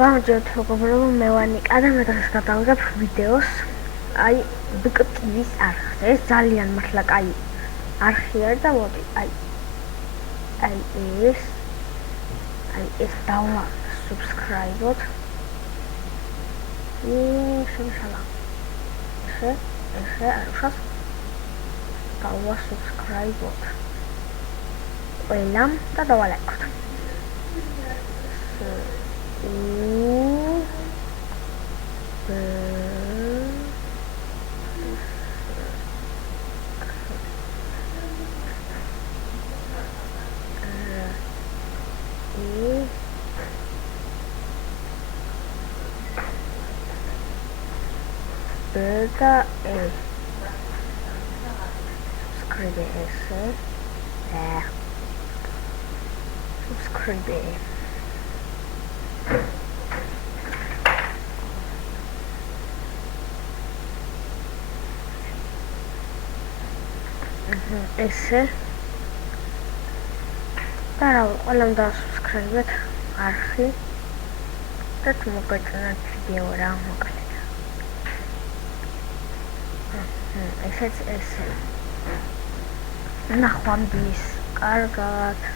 გამარჯობთ მეგობრებო, მე ვანიკა და მე დღეს გადავიღებ ვიდეოს აი ბკტივის არხზე. ეს ძალიან მართლა კაი არხი არის და მოდი აი ეს დავა subscribe-ოთ. შევშალა. ესე არუშავს დავა subscribe-ოთ. ყველამ და დავალაიქოთ. Subscribe. Esse და ყველამ subscribe-ეთ არხი და თუ მოგეწონათ ვიდეო რა მოკლედ. ესეც ესე. ნახვამდის კარგად.